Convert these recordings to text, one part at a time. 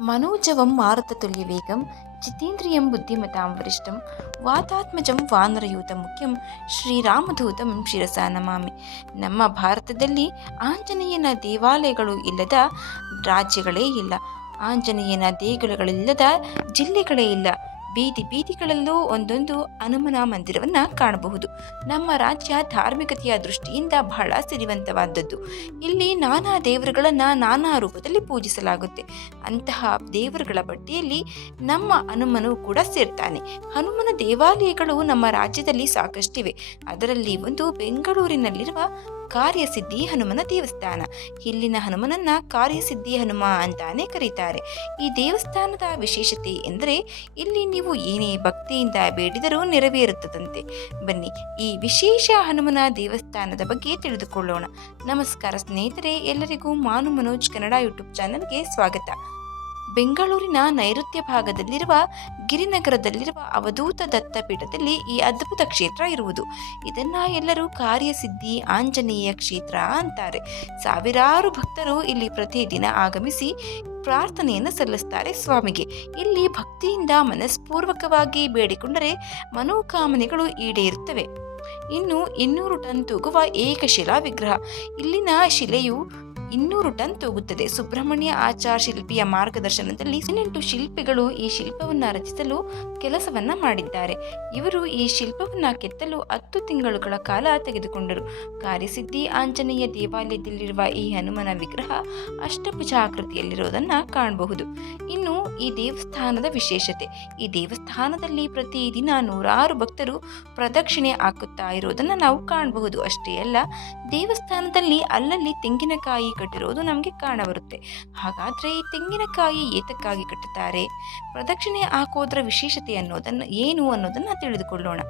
മനോജവം ತುಲ್ಯ ವೇಗಂ ജിതേന്ദ്രിയം ಬುದ್ಧಿಮತಾಂ ವರಿಷ್ಠಂ, ವಾತಾತ್ಮಜಂ ವಾನರಯೂತ ಮುಖ್ಯಂ, ಶ್ರೀರಾಮಧೂತಂ ಶಿರಸ ನಮಾಮಿ. ನಮ್ಮ ಭಾರತದಲ್ಲಿ ಆಂಜನೇಯನ ದೇವಾಲಯಗಳು ಇಲ್ಲದ ರಾಜ್ಯಗಳೇ ಇಲ್ಲ. ಆಂಜನೇಯನ ದೇಗುಲಗಳಿಲ್ಲದ ಜಿಲ್ಲೆಗಳೇ ಇಲ್ಲ. ಬೀದಿ ಬೀದಿಗಳಲ್ಲೂ ಒಂದೊಂದು ಹನುಮನ ಮಂದಿರವನ್ನು ಕಾಣಬಹುದು. ನಮ್ಮ ರಾಜ್ಯ ಧಾರ್ಮಿಕತೆಯ ದೃಷ್ಟಿಯಿಂದ ಬಹಳ ಸಿರಿವಂತವಾದದ್ದು. ಇಲ್ಲಿ ನಾನಾ ದೇವರುಗಳನ್ನು ನಾನಾ ರೂಪದಲ್ಲಿ ಪೂಜಿಸಲಾಗುತ್ತೆ. ಅಂತಹ ದೇವರುಗಳ ಪಟ್ಟಿಯಲ್ಲಿ ನಮ್ಮ ಹನುಮನು ಕೂಡ ಸೇರ್ತಾನೆ. ಹನುಮನ ದೇವಾಲಯಗಳು ನಮ್ಮ ರಾಜ್ಯದಲ್ಲಿ ಸಾಕಷ್ಟಿವೆ. ಅದರಲ್ಲಿ ಒಂದು ಬೆಂಗಳೂರಿನಲ್ಲಿರುವ ಕಾರ್ಯಸಿದ್ಧಿ ಹನುಮನ ದೇವಸ್ಥಾನ. ಇಲ್ಲಿನ ಹನುಮನನ್ನ ಕಾರ್ಯಸಿದ್ಧಿ ಹನುಮ ಅಂತಾನೆ ಕರೀತಾರೆ. ಈ ದೇವಸ್ಥಾನದ ವಿಶೇಷತೆ ಎಂದರೆ ಇಲ್ಲಿ ನೀವು ಏನೇ ಭಕ್ತಿಯಿಂದ ಬೇಡಿದರೂ ನೆರವೇರುತ್ತದಂತೆ. ಬನ್ನಿ, ಈ ವಿಶೇಷ ಹನುಮನ ದೇವಸ್ಥಾನದ ಬಗ್ಗೆ ತಿಳಿದುಕೊಳ್ಳೋಣ. ನಮಸ್ಕಾರ ಸ್ನೇಹಿತರೆ, ಎಲ್ಲರಿಗೂ ಮಾನು ಮನೋಜ್ ಕನ್ನಡ ಯೂಟ್ಯೂಬ್ ಚಾನಲ್ಗೆ ಸ್ವಾಗತ. ಬೆಂಗಳೂರಿನ ನೈಋತ್ಯ ಭಾಗದಲ್ಲಿರುವ ಗಿರಿನಗರದಲ್ಲಿರುವ ಅವಧೂತ ದತ್ತಪೀಠದಲ್ಲಿ ಈ ಅದ್ಭುತ ಕ್ಷೇತ್ರ ಇರುವುದು. ಇದನ್ನ ಎಲ್ಲರೂ ಕಾರ್ಯಸಿದ್ಧಿ ಆಂಜನೇಯ ಕ್ಷೇತ್ರ ಅಂತಾರೆ. ಸಾವಿರಾರು ಭಕ್ತರು ಇಲ್ಲಿ ಪ್ರತಿದಿನ ಆಗಮಿಸಿ ಪ್ರಾರ್ಥನೆಯನ್ನು ಸಲ್ಲಿಸ್ತಾರೆ ಸ್ವಾಮಿಗೆ. ಇಲ್ಲಿ ಭಕ್ತಿಯಿಂದ ಮನಸ್ಪೂರ್ವಕವಾಗಿ ಬೇಡಿಕೊಂಡರೆ ಮನೋಕಾಮನೆಗಳು ಈಡೇರುತ್ತವೆ. ಇನ್ನು ಇನ್ನೂರು ಟನ್ ತೂಗುವ ಏಕಶಿಲಾ ವಿಗ್ರಹ ಇಲ್ಲಿನ ಶಿಲೆಯು ಇನ್ನೂರು ಟನ್ ತೂಗುತ್ತದೆ. ಸುಬ್ರಹ್ಮಣ್ಯ ಆಚಾರ್ ಶಿಲ್ಪಿಯ ಮಾರ್ಗದರ್ಶನದಲ್ಲಿ ಹದಿನೆಂಟು ಶಿಲ್ಪಿಗಳು ಈ ಶಿಲ್ಪವನ್ನ ರಚಿಸಲು ಕೆಲಸವನ್ನ ಮಾಡಿದ್ದಾರೆ. ಇವರು ಈ ಶಿಲ್ಪವನ್ನ ಕೆತ್ತಲು ಹತ್ತು ತಿಂಗಳುಗಳ ಕಾಲ ತೆಗೆದುಕೊಂಡರು. ಕಾರ್ಯಸಿದ್ಧಿ ಆಂಜನೇಯ ದೇವಾಲಯದಲ್ಲಿರುವ ಈ ಹನುಮನ ವಿಗ್ರಹ ಅಷ್ಟಭುಜಾಕೃತಿಯಲ್ಲಿರುವುದನ್ನ ಕಾಣಬಹುದು. ಇನ್ನು ಈ ದೇವಸ್ಥಾನದ ವಿಶೇಷತೆ. ಈ ದೇವಸ್ಥಾನದಲ್ಲಿ ಪ್ರತಿದಿನ ನೂರಾರು ಭಕ್ತರು ಪ್ರದಕ್ಷಿಣೆ ಹಾಕುತ್ತಾ ಇರುವುದನ್ನು ನಾವು ಕಾಣಬಹುದು. ಅಷ್ಟೇ ಅಲ್ಲ, ದೇವಸ್ಥಾನದಲ್ಲಿ ಅಲ್ಲಲ್ಲಿ ತೆಂಗಿನಕಾಯಿ ಕಟ್ಟಿರೋದು ನಮಗೆ ಕಾಣಬರುತ್ತೆ ಹಾಗಾದ್ರೆ ಈ ತೆಂಗಿನಕಾಯಿ ಏತಕ್ಕಾಗಿ ಕಟ್ಟುತ್ತಾರೆ? ಪ್ರದಕ್ಷಿಣೆ ಹಾಕೋದ್ರ ವಿಶೇಷತೆ ಅನ್ನೋದನ್ನು ಏನು ಅನ್ನೋದನ್ನ ತಿಳಿದುಕೊಳ್ಳೋಣ.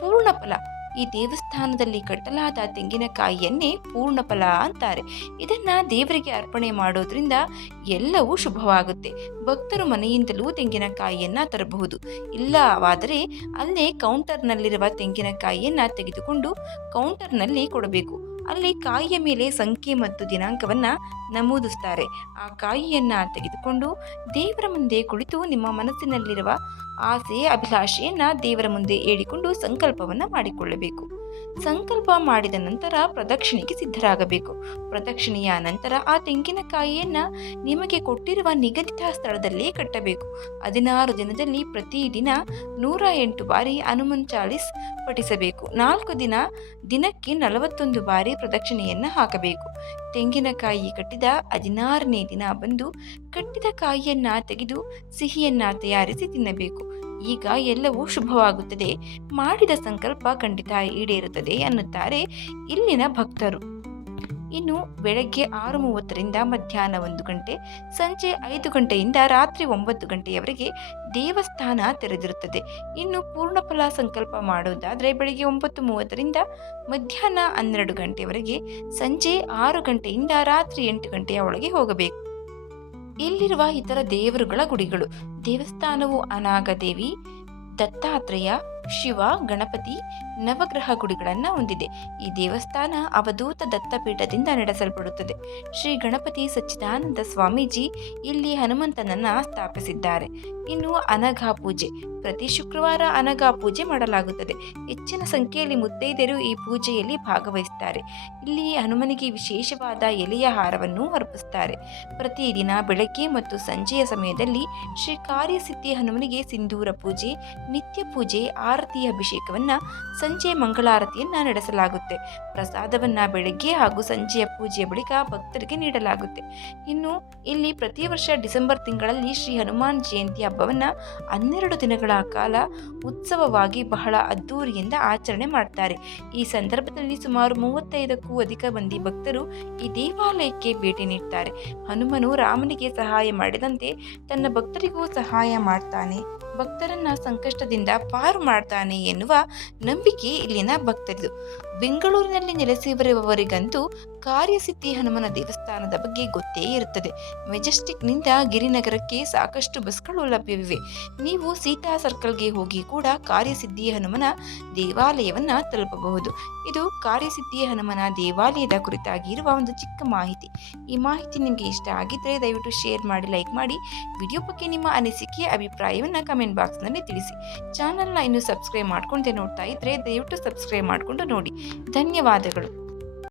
ಪೂರ್ಣಫಲ. ಈ ದೇವಸ್ಥಾನದಲ್ಲಿ ಕಟ್ಟಲಾದ ತೆಂಗಿನಕಾಯಿಯನ್ನೇ ಪೂರ್ಣಫಲ ಅಂತಾರೆ. ಇದನ್ನ ದೇವರಿಗೆ ಅರ್ಪಣೆ ಮಾಡೋದ್ರಿಂದ ಎಲ್ಲವೂ ಶುಭವಾಗುತ್ತೆ. ಭಕ್ತರು ಮನೆಯಿಂದಲೂ ತೆಂಗಿನಕಾಯಿಯನ್ನ ತರಬಹುದು. ಇಲ್ಲವಾದರೆ ಅಲ್ಲೇ ಕೌಂಟರ್ನಲ್ಲಿರುವ ತೆಂಗಿನಕಾಯಿಯನ್ನ ತೆಗೆದುಕೊಂಡು ಕೌಂಟರ್ನಲ್ಲಿ ಕೊಡಬೇಕು. ಅಲ್ಲಿ ಕಾಯಿಯ ಮೇಲೆ ಸಂಖ್ಯೆ ಮತ್ತು ದಿನಾಂಕವನ್ನ ನಮೂದಿಸ್ತಾರೆ. ಆ ಕಾಯಿಯನ್ನ ತೆಗೆದುಕೊಂಡು ದೇವರ ಮುಂದೆ ಕುಳಿತು ನಿಮ್ಮ ಮನಸ್ಸಿನಲ್ಲಿರುವ ಆಸೆ, ಅಭಿಲಾಷೆಯನ್ನ ದೇವರ ಮುಂದೆ ಹೇಳಿಕೊಂಡು ಸಂಕಲ್ಪವನ್ನ ಮಾಡಿಕೊಳ್ಳಬೇಕು. ಸಂಕಲ್ಪ ಮಾಡಿದ ನಂತರ ಪ್ರದಕ್ಷಿಣೆಗೆ ಸಿದ್ಧರಾಗಬೇಕು. ಪ್ರದಕ್ಷಿಣೆಯ ನಂತರ ಆ ತೆಂಗಿನಕಾಯಿಯನ್ನ ನಿಮಗೆ ಕೊಟ್ಟಿರುವ ನಿಗದಿತ ಸ್ಥಳದಲ್ಲೇ ಕಟ್ಟಬೇಕು. ಹದಿನಾರು ದಿನದಲ್ಲಿ ಪ್ರತಿದಿನ ನೂರ ಎಂಟು ಬಾರಿ ಹನುಮನ್ ಚಾಲಿಸ್ ಪಠಿಸಬೇಕು. ನಾಲ್ಕು ದಿನ ದಿನಕ್ಕೆ ನಲವತ್ತೊಂದು ಬಾರಿ ಪ್ರದಕ್ಷಿಣೆಯನ್ನ ಹಾಕಬೇಕು. ತೆಂಗಿನಕಾಯಿ ಕಟ್ಟಿದ ಹದಿನಾರನೇ ದಿನ ಬಂದು ಕಟ್ಟಿದ ಕಾಯಿಯನ್ನ ತೆಗೆದು ಸಿಹಿಯನ್ನ ತಯಾರಿಸಿ ತಿನ್ನಬೇಕು. ಈಗ ಎಲ್ಲವೂ ಶುಭವಾಗುತ್ತದೆ. ಮಾಡಿದ ಸಂಕಲ್ಪ ಖಂಡಿತ ಈಡೇರುತ್ತದೆ ಅನ್ನುತ್ತಾರೆ ಇಲ್ಲಿನ ಭಕ್ತರು. ಇನ್ನು ಬೆಳಗ್ಗೆ ಆರು ಮೂವತ್ತರಿಂದ ಮಧ್ಯಾಹ್ನ ಒಂದು ಗಂಟೆ, ಸಂಜೆ ಐದು ಗಂಟೆಯಿಂದ ರಾತ್ರಿ ಒಂಬತ್ತು ಗಂಟೆಯವರೆಗೆ ದೇವಸ್ಥಾನ ತೆರೆದಿರುತ್ತದೆ. ಇನ್ನು ಪೂರ್ಣಫಲ ಸಂಕಲ್ಪ ಮಾಡುವುದಾದರೆ ಬೆಳಗ್ಗೆ ಒಂಬತ್ತು ಮೂವತ್ತರಿಂದ ಮಧ್ಯಾಹ್ನ ಹನ್ನೆರಡು ಗಂಟೆಯವರೆಗೆ, ಸಂಜೆ ಆರು ಗಂಟೆಯಿಂದ ರಾತ್ರಿ ಎಂಟು ಗಂಟೆಯ ಒಳಗೆ ಹೋಗಬೇಕು. ಇಲ್ಲಿರುವ ಇತರ ದೇವರುಗಳ ಗುಡಿಗಳು. ದೇವಸ್ಥಾನವು ಅನಾಗದೇವಿ ದತ್ತಾತ್ರೇಯ ಶಿವ, ಗಣಪತಿ ನವಗ್ರಹ ಗುಡಿಗಳನ್ನು ಹೊಂದಿದೆ. ಈ ದೇವಸ್ಥಾನ ಅವಧೂತ ದತ್ತಪೀಠದಿಂದ ನಡೆಸಲ್ಪಡುತ್ತದೆ. ಶ್ರೀ ಗಣಪತಿ ಸಚ್ಚಿದಾನಂದ ಸ್ವಾಮೀಜಿ ಇಲ್ಲಿ ಹನುಮಂತನನ್ನ ಸ್ಥಾಪಿಸಿದ್ದಾರೆ. ಇನ್ನು ಅನಘಾ ಪೂಜೆ. ಪ್ರತಿ ಶುಕ್ರವಾರ ಅನಘಾ ಪೂಜೆ ಮಾಡಲಾಗುತ್ತದೆ. ಹೆಚ್ಚಿನ ಸಂಖ್ಯೆಯಲ್ಲಿ ಮುತ್ತೈದೆಯರು ಈ ಪೂಜೆಯಲ್ಲಿ ಭಾಗವಹಿಸುತ್ತಾರೆ. ಇಲ್ಲಿ ಹನುಮನಿಗೆ ವಿಶೇಷವಾದ ಎಲೆಯ ಹಾರವನ್ನು ಅರ್ಪಿಸುತ್ತಾರೆ. ಪ್ರತಿದಿನ ಬೆಳಗ್ಗೆ ಮತ್ತು ಸಂಜೆಯ ಸಮಯದಲ್ಲಿ ಶ್ರೀ ಕಾರ್ಯಸಿದ್ಧಿ ಹನುಮನಿಗೆ ಸಿಂಧೂರ ಪೂಜೆ, ನಿತ್ಯ ಪೂಜೆ ಆರತಿ ಅಭಿಷೇಕವನ್ನ ಸಂಜೆ ಮಂಗಳಾರತಿಯನ್ನ ನಡೆಸಲಾಗುತ್ತೆ. ಪ್ರಸಾದವನ್ನ ಬೆಳಗ್ಗೆ ಹಾಗೂ ಸಂಜೆಯ ಪೂಜೆಯ ಬಳಿಕ ಭಕ್ತರಿಗೆ ನೀಡಲಾಗುತ್ತೆ. ಇನ್ನು ಇಲ್ಲಿ ಪ್ರತಿ ವರ್ಷ ಡಿಸೆಂಬರ್ ತಿಂಗಳಲ್ಲಿ ಶ್ರೀ ಹನುಮಾನ್ ಜಯಂತಿ ಹಬ್ಬವನ್ನ ಹನ್ನೆರಡು ದಿನಗಳ ಕಾಲ ಉತ್ಸವವಾಗಿ ಬಹಳ ಅದ್ದೂರಿಯಿಂದ ಆಚರಣೆ ಮಾಡ್ತಾರೆ. ಈ ಸಂದರ್ಭದಲ್ಲಿ ಸುಮಾರು ಮೂವತ್ತೈದಕ್ಕೂ ಅಧಿಕ ಮಂದಿ ಭಕ್ತರು ಈ ದೇವಾಲಯಕ್ಕೆ ಭೇಟಿ ನೀಡ್ತಾರೆ. ಹನುಮನು ರಾಮನಿಗೆ ಸಹಾಯ ಮಾಡಿದಂತೆ ತನ್ನ ಭಕ್ತರಿಗೂ ಸಹಾಯ ಮಾಡ್ತಾನೆ. ಭಕ್ತರನ್ನ ಸಂಕಷ್ಟದಿಂದ ಪಾರು ಮಾಡ್ತಾನೆ ಎನ್ನುವ ನಂಬಿಕೆ ಇಲ್ಲಿನ ಭಕ್ತರಿದು. ಬೆಂಗಳೂರಿನಲ್ಲಿ ನೆಲೆಸಿರುವವರಿಗಂತೂ ಕಾರ್ಯಸಿದ್ಧಿ ಹನುಮನ ದೇವಸ್ಥಾನದ ಬಗ್ಗೆ ಗೊತ್ತೇ ಇರುತ್ತದೆ. ಮೆಜೆಸ್ಟಿಕ್ನಿಂದ ಗಿರಿನಗರಕ್ಕೆ ಸಾಕಷ್ಟು ಬಸ್ಗಳು ಲಭ್ಯವಿವೆ. ನೀವು ಸೀತಾ ಸರ್ಕಲ್ಗೆ ಹೋಗಿ ಕೂಡ ಕಾರ್ಯಸಿದ್ಧಿ ಹನುಮನ ದೇವಾಲಯವನ್ನು ತಲುಪಬಹುದು. ಇದು ಕಾರ್ಯಸಿದ್ಧಿ ಹನುಮನ ದೇವಾಲಯದ ಕುರಿತಾಗಿ ಇರುವ ಒಂದು ಚಿಕ್ಕ ಮಾಹಿತಿ. ಈ ಮಾಹಿತಿ ನಿಮಗೆ ಇಷ್ಟ ಆಗಿದ್ದರೆ ದಯವಿಟ್ಟು ಶೇರ್ ಮಾಡಿ, ಲೈಕ್ ಮಾಡಿ. ವಿಡಿಯೋ ಬಗ್ಗೆ ನಿಮ್ಮ ಅನಿಸಿಕೆ, ಅಭಿಪ್ರಾಯವನ್ನು ಕಮೆಂಟ್ ಬಾಕ್ಸ್ನಲ್ಲಿ ತಿಳಿಸಿ. ಚಾನಲ್ನ ಇನ್ನೂ ಸಬ್ಸ್ಕ್ರೈಬ್ ಮಾಡ್ಕೊಂಡೆ ನೋಡ್ತಾ ಇದ್ದರೆ ದಯವಿಟ್ಟು ಸಬ್ಸ್ಕ್ರೈಬ್ ಮಾಡಿಕೊಂಡು ನೋಡಿ. ಧನ್ಯವಾದಗಳು.